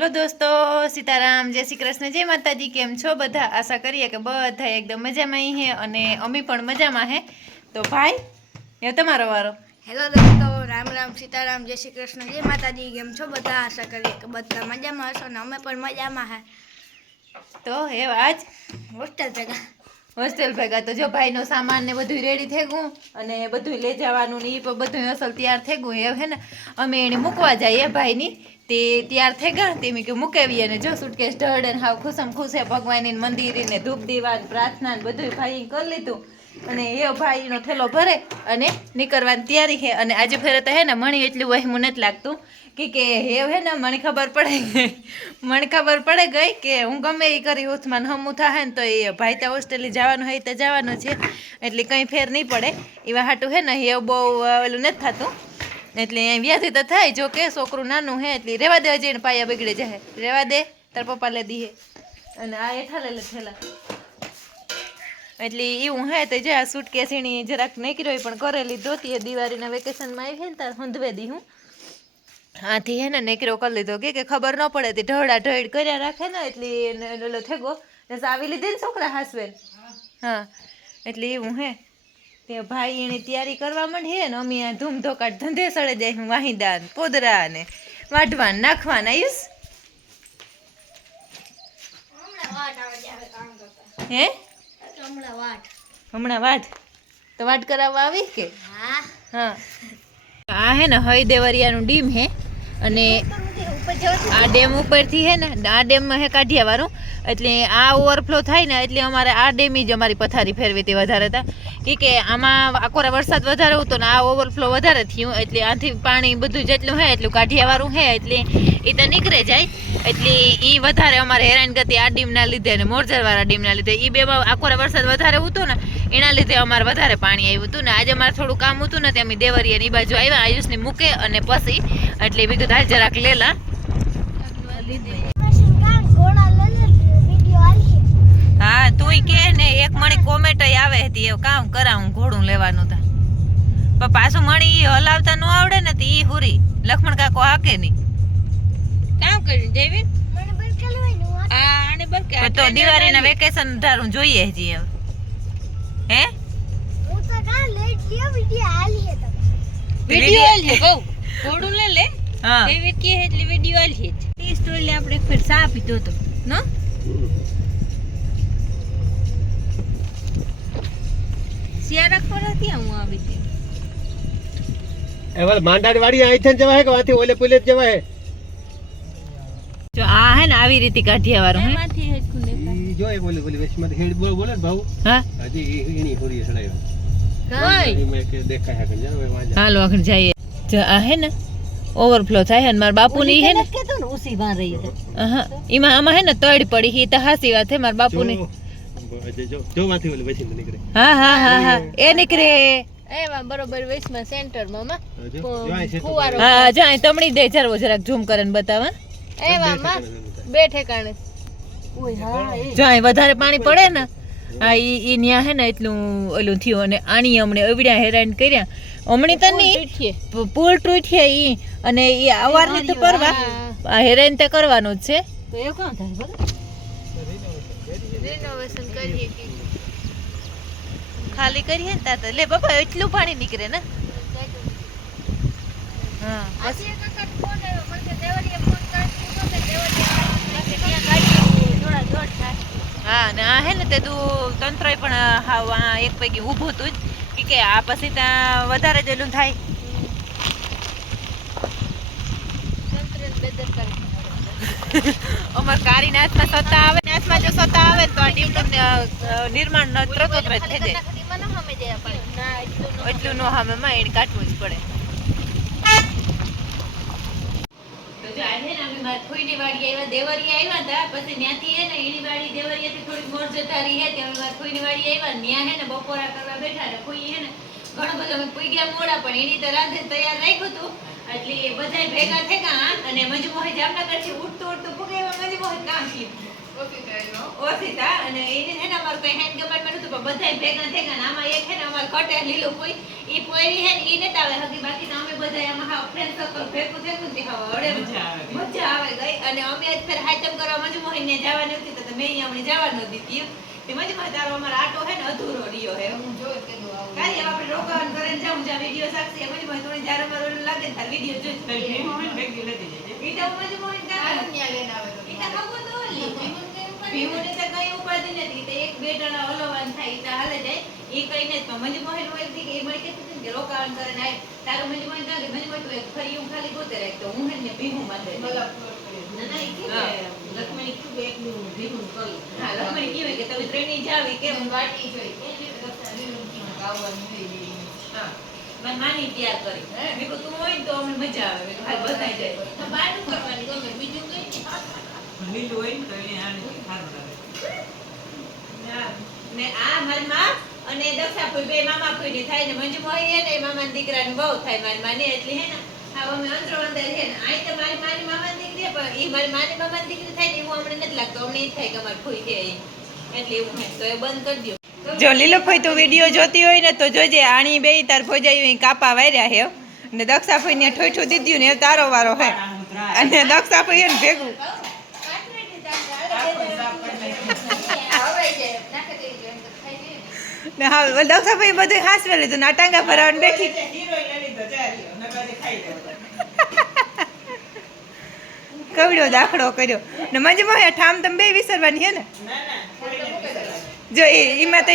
Hello दोस्तों, सीताराम, जय श्री कृष्ण, जय माताजी। केम छो बधा? आशा करिए कि बधा एकदम मजा में ही है अने अमी पण मजा में है। तो भाई ये तमारो वारो। हेलो दोस्तों, राम राम, सीताराम, जय श्री कृष्ण, जय माताजी। केम छो बधा? आशा करिए कि बधा मजा में हशो ने अमे पण मजा में है। तो हे आज होस्टेल भेगा तो जो भाई नो सामान ने बधुं रेडी थे गयुं अने बधुं लई जवानुं ने ई पण बधुं असल तैयार थे गयुं। हे ने अमे एने मूकवा जाईए भाई नी ते तैयार थे गया ते मैं मूकावीए ने जो सूटकेस ढळे ने हाव खुशम खुश है भगवान नी मंदिर ने धूप दीवा प्रार्थना ने बधुं भाई कर लीधुं अने ए भाई नो थेलो भरे अने निकळवानी तैयारी है। अने आज फेरे तो है ने मणी एटલું વહેમું નથી लागतुं કે હેવ है ने મને ખબર પડે ગઈ કે હું ગમે એ કરી ઉથમાન હમું થાય ને તો એ ભાઈ ત્યાં હોસ્ટેલે જવાનું હોય તો જવાનું છે એટલે કંઈ ફેર નહીં પડે એવા હાટું હે ને હેવ બહુ ઓલું નથી થતું એટલે વ્યાધી તો થાય જો કે છોકરું નાનું હે એટલે રેવા દેવા જઈને પાયા બગડે જાય રેવા દે તાર પપ્પા લે દીહે અને આ હેઠા લે થેલા એટલે એવું હે તો જે આ સૂટકેસ એની જરાક નીકળ્યો પણ કરેલી ધોતી દિવાળીના વેકેશનમાં આવી ને તાર હંધવે દી હું હાથી હે ને નીકળ્યો કરી લીધો કે ખબર ન પડે તે ઢળા ઢળ કર્યા રાખે ને એટલે ઓલો થેગો ને આવી લીધી ને છોકરા હાસવેલ હા એટલે એવું હે તે ભાઈ એની તૈયારી કરવા માંડી હે ને અમે આ ધૂમ ધોકાટ ધંધે સળે જાય હું વાહિદા ને પોદરા ને વાઢવા નાખવાના આયુષ હે હમણાં વાઢ તો વાઢ કરાવવા આવી કે હા આ હે ને હઈ દેવરિયાનું ડીમ હે અને આ ડેમ ઉપરથી હે ને આ ડેમમાં હે કાઢિયાવાળું એટલે આ ઓવરફ્લો થાય ને એટલે અમારે આ ડેમી જ અમારી પથારી ફેરવીતી વધારે હતા કે આમાં આકોરા વરસાદ વધારે હતો ને આ ઓવરફ્લો વધારે થયું એટલે આથી પાણી બધું જેટલું હે એટલું કાઢિયાવાળું હે એટલે એ તો નીકળે જાય એટલે એ વધારે અમારે હેરાનગતિ આ ડીમના લીધે અને મોરજરવાળા ડીમના લીધે એ બેમાં આકોરા વરસાદ વધારે હતો ને એના લીધે અમારે વધારે પાણી આવ્યું હતું ને આજે અમારે થોડું કામ હતું ને અમે દેવરિયાની બાજુ આવ્યા આયુષને મૂકે અને પછી એટલે બી કીધું હાલ જરાક લેલા હા તું કે ને એક મણી કોમેન્ટ આવે હતી એવું કામ કરાવું ઘોડું લેવાનું તા પણ પાછું મણી હલાવતા ન આવડે ને તો ઈ હુરી લક્ષ્મણ કાકો હાકે નહીં કામ કર્યું જયવીન તો દિવાળીના વેકેશન ધારું જોઈએ હજી હવે હે વિડિયો આલીએ બહુ ઘોડું લે હા જયવીન કે એટલે વિડિયો આલીએ ઈ સ્ટોરી આપણે ફેર સા પીતો તો નો સિયારા ખોરાથી હું આવી હતી એવલ માંડાડી વાડી આઈથન જવા હે કે વાથી ઓલે પુલે જવા હે જો આ હે ને આવી રીતે કાઢિયાવાળું હે માથી હેડ ખુલે ઈ જો એ બોલે વેશમાં હેડ બોલે ને ભાવ હા હજી એની હોરી સડાયો કઈ મે કે દેખાય હે કે જાવે વાજા હાલો આગળ જઈએ જો આ હે ને ઓવરફ્લો થાય હે ને માર બાપુની હે ને કેતો ને ઉસી વાં રહી હા ઈમાં આમાં હે ને તડ પડી હી તો હાસી વાત હે માર બાપુની જો વાથી ઓલે વેશી નીકળે હા હા હા હા એ નીકળે એવા બરોબર વેસ્ટમાં સેન્ટર માં હા જાય તમણી દે જરવો જરાક ઝૂમ કરીને બતાવા એવા માં બે ઠેકાણે ઓય હા એ જાય વધારે પાણી પડે ને આ ઈ ન્યા હે ને એટલું ઓલું થયું અને આણી હમણે અવડ્યા હેરાન કર્યા હમણી તો નહીં પુલ તૂટ્યા ઈ અને ઈ આવારની તો પરવા આ હેરાન તો કરવાનું જ છે તો એ કોણ થાય બોલ રિનોવેશન કરીએ કે ખાલી કરીએ ને તા લે બાપા એટલું પાણી નીકળે ને હા આજે કાકા ફોન આવ્યો મને દેવરિયા ફોન કરી તો કે દેવરિયા ત્યાં ગાડી થોડા દોડ થાય હા ને આ હે ને તે તું તંત્રય પણ હાવ એક પૈકી ઊભું હતું જ કે આ પછી ત્યાં વધારે જ એલું થાય તંત્ર બેદરકારી અમાર કારી નાચમાં સત્તા આવે નાચમાં જો સત્તા આવે તો આ ટીમનું નિર્માણ તરત જ થઈ જાય મને હમે જાય પણ ના એટલું નો હમે માં એને કાઢવું જ પડે તો જો આજે ને અમે માર ફોઈની વાડી આવ્યા દેવરિયા આવ્યા હતા પછી ત્યાંથી હે ને એની વાડી દેવરિયાથી થોડીક મોર જતારી હે ત્યાં માર ફોઈની વાડી આવ્યા ન્યા હે ને બપોરા કરવા બેઠા ને ફોઈ હે ને ઘણો બધો અમે ફોઈ ગયા મોડા પણ એની તો રાંધે તૈયાર રાખ્યું હતું એટલે બધાય ભેગા થયા અને મંજુમોહી જામનગરથી ઉઠતું પૂગે એવા મંજુમોહી કામ થયું ઓસીતા અને એને હે ને અમારું કઈ હેન્ડ કમાન્ડમેન્ટ હતું પણ બધાય ભેગા થયા ને આમાં એક હે ને અમાર કટે લીલું કોઈ ઈ પોયરી હે ને ઈ નતા આવે હકી બાકી તો અમે બધાય આમાં હા ફ્રેન્ડ સર્કલ ભેગું થયું ને હા અડે મજા આવે ગઈ અને અમે આજ ફેર હાઈટમ કરવા મંજુ મોહિને જવાની હતી તો મેં અહીંયા અમને જવાનું દીધી તે મંજુ મોહિન તારો અમારો આટો હે ને અધૂરો રહ્યો હે હું જોઈ કે કાઈ આપણે રોકાણ કરીને જાઉં જ્યાં વિડિયો સાક્ષી મંજુ મોહિન થોડી જાર અમારો લાગે તાર વિડિયો જોઈ મેં મોહિન ભેગી લેતી જજે ઈટા મંજુ મોહિન કા ન્યા લઈને આવે તો ઈટા ખબર તો ભીમુને તો કઈ ઉપાધિ નથી તે એક બે જણા હલવાન થાય ઈટા હાલે જાય ઈ કઈ ને તો મંજુ મોહિન હોય કે એ મને કહેતી કે રોકાણ કરીને આય તારો મંજુ મોહિન કા મંજુ મોહિન તો ફરી હું ખાલી ગોતે રાખતો હું હે ને ભીમુ માટે ના ના ઈ કે લક્ષ્મણી ખૂબ એકલું ભીમુ કરી હા લક્ષ્મણી કીવે કે તમે ત્રણેય જાવ કે હું વાટી જોઈ કે રક્ષા લીલું કી ગાવવાનું હોય હા મેં માની તૈયાર કરી મેં કહું તું હોય તો અમને મજા આવે મેં હાલ બધાઈ જાય તો બાનું કરવાની ગમે બીજું કઈ લીલું હોય ને તો એને આને સારું લાગે ને આ મારી માં અને દક્ષાપુર બે મામા ફોઈની થાય ને મંજુ મોહી હે ને મામાના દીકરાની બહુ થાય મારી માને એટલે હે ને આ અમે અંદરો અંદર હે ને આઈ તો મારી માની મામાની દીકરી પણ ઈ મારી માની મામાની દીકરી થાય ને એવું અમને નથી લાગતો અમને ઈ થાય કે અમારી ફોઈ છે એટલે એવું હે તો એ બંધ કરી દો જો લીલો ફોઈ તો વિડિયો જોતી હોય ને તો જોજે આણી બે તાર ફોજાઈ કાપા વાર્યા હે ને દક્ષાપુર ને ઠોઠું દીધું ને તારો વારો હે અને દક્ષાપુર ને ભેગું ને હા દક્ષાભાઈ બધું હાસવે લીધું ના ટાંગા ભરાવાનું બેઠી કવડ્યો દાખલો કર્યો ને મંજુ મોહે ઠામ તમે બે વિસરવાની હે ને જો એમાં તો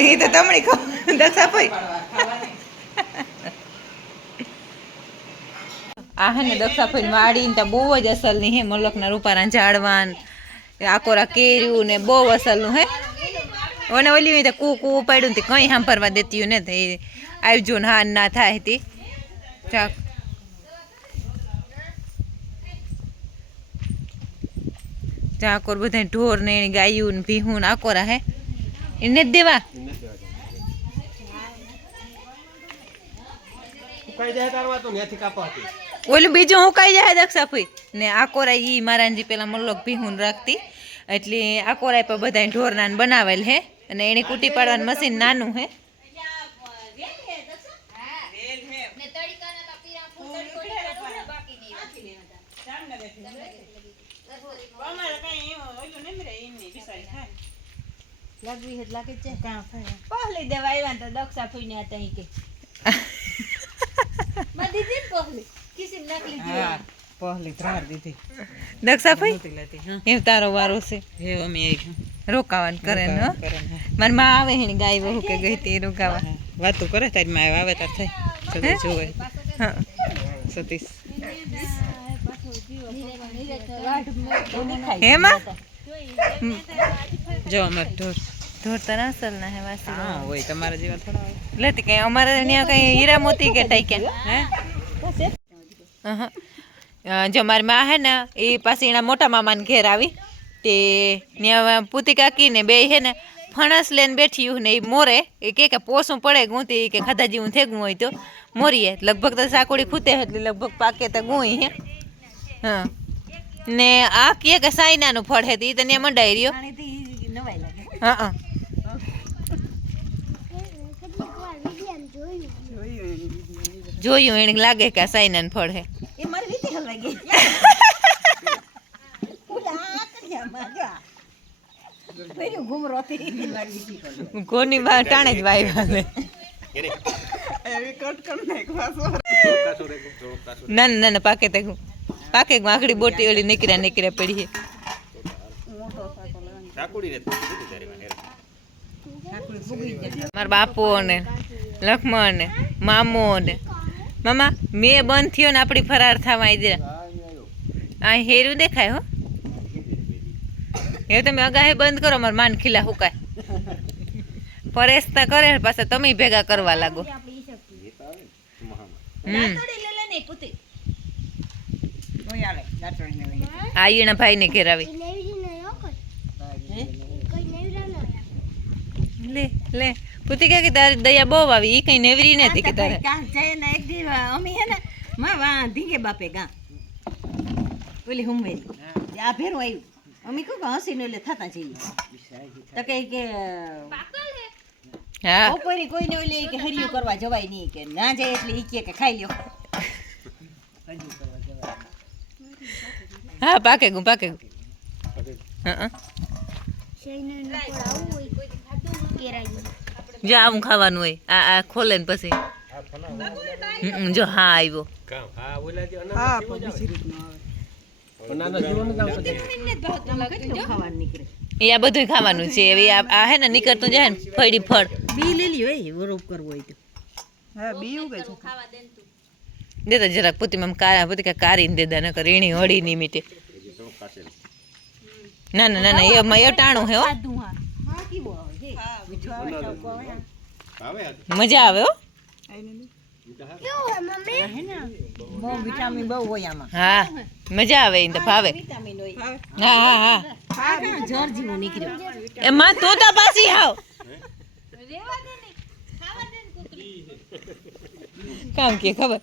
એ તો તમણી કહો દક્ષાભાઈ આ હે ને દક્ષાભાઈ વાડી ને બહુ જ અસલ ની હે મલકના રૂપારા ઝાડવાન આકોરા કેર્યું ને બહુ અસલ નું હે ઓને ઓલી તો કુ પાડ્યું ને કઈ સાંભળવા દેતી ને તો આવજો ને હા ના થાય તી ચાક ચાકોર બધા ઢોર ને ગાયું ને ભીહું ને આકોરા હે એને જ દેવા ઉકાઈ જાય તારવા તો ન્યાથી કાપા હતી ઓલું બીજું હુકાઈ જાય દક્ષાભાઈ ને આકોરા ઈ મારાજી પેલા મલ્લોક ભીહું રાખતી એટલે આકોરા પર બધા ઢોર નાન બનાવેલ હે અને એની કુટી પાડવાનું મશીન નાનું હે પહલી દેવા આવ્યા તો દક્ષા ફૂઈને હતા ઈ કે માં દીધી ને પહલી કિસી નકલી જીવા પહલી ત્રાર દીધી દક્ષાભાઈ એમ તારો વારો છે હે અમે આવી રોકાવાન કરે ને હો? મારી માં આવે હે ને ગાય વહુ કે ગઈ તે રોકાવા વાતો કરે તારી માં આવે તાર થઈ સદે જોવે હા સતીશ હેમાં જો અમાર ઢોર ઢોર તને અસલ ના હે વાસી હા હોય તમારા જેવા થોડા હોય લેતી કઈ અમારે ત્યાં કઈ હીરા મોતી કે ટાઈક્યા હે જો મારી માં હે ને એ પાછી એના મોટા મામાને ઘેર આવી તે ત્યાં પૂતી કાકી ને બે હે ને ફણસ લઈને બેઠી ને એ મોરે એ કે પોસું પડે ગુંતી કે ખાધા જેવું થેગું હોય તો મોરીએ લગભગ તો સાકોડી ખૂતે એટલે લગભગ પાકે તો ગુઈ હે હા ને આ કે સાઈનાનું ફળ હે ઈ તો ત્યાં મંડાઈ રહ્યો હા જોયું એને લાગે કે આ સાઈનાનું ફળ હે એ મારી રીતે હલવાઈ ગઈ કોની બા ટાણે જ વાઈ વાલે ના ના ના પાકે તક પાકે આખડી બોટી ઓલી નીકળ્યા પડી છે મારા બાપો ને લક્ષ્મણ ને મામો ને મામા મેં બંધ થયો ને આપણી ફરાર થવા આવી આ હેરું દેખાય હો એ તમે અગાહી બંધ કરો મારા માન ખીલા હુકાય પરેશતા કરે પાછા તમે ભેગા કરવા લાગો આ ઈના ભાઈ ને ઘેર આવી લે લે પુતી કે તારી દયા બહુ આવી ઈ કઈ નેવરી નથી કે તારે એક દી અમે હે ને માં વા ધીંગે બાપે ગા ઓલી હુંવે આ ભેરો આવ્યું અમે કહું કે હસીને એટલે થતા જઈએ તો કે હા બપોરે કોઈને ઓલે કે હરિયું કરવા જવાય નહીં કે ના જાય એટલે ઈ કે ખાઈ લ્યો હા પાકે ગયું હા જો આવું ખાવાનું હોય આ ખોલે ને પછી જો હા આવ્યો કામ હા ઓલા જે અનાજ નાના જીવન જ આવશે ખાવાનું નીકળે એ આ બધું ખાવાનું છે હવે આ હે ને નીકળતું જાય ને ફળી ફળ બી લઈ લ્યો એ વરોપ કરવો હોય તો હા બી ઉગે છે દેતા જરાક પોતીમાં કારીને દેતા નકર રીણી હળી ની મીટે ના ના ના ના એમાં એ ટાણું હે હો હા કેવો આવે છે મીઠો આવે ચવકો આવે આવે મજા આવે હો હે ને બહુ વિટામિન બહુ હોય આમાં હા મજા આવે એને તો ભાવે વિટામિન હોય હા હા હા હા જર જેવો નીકળ્યો એમાં તોતા પાછી હાવ કામ કે ખબર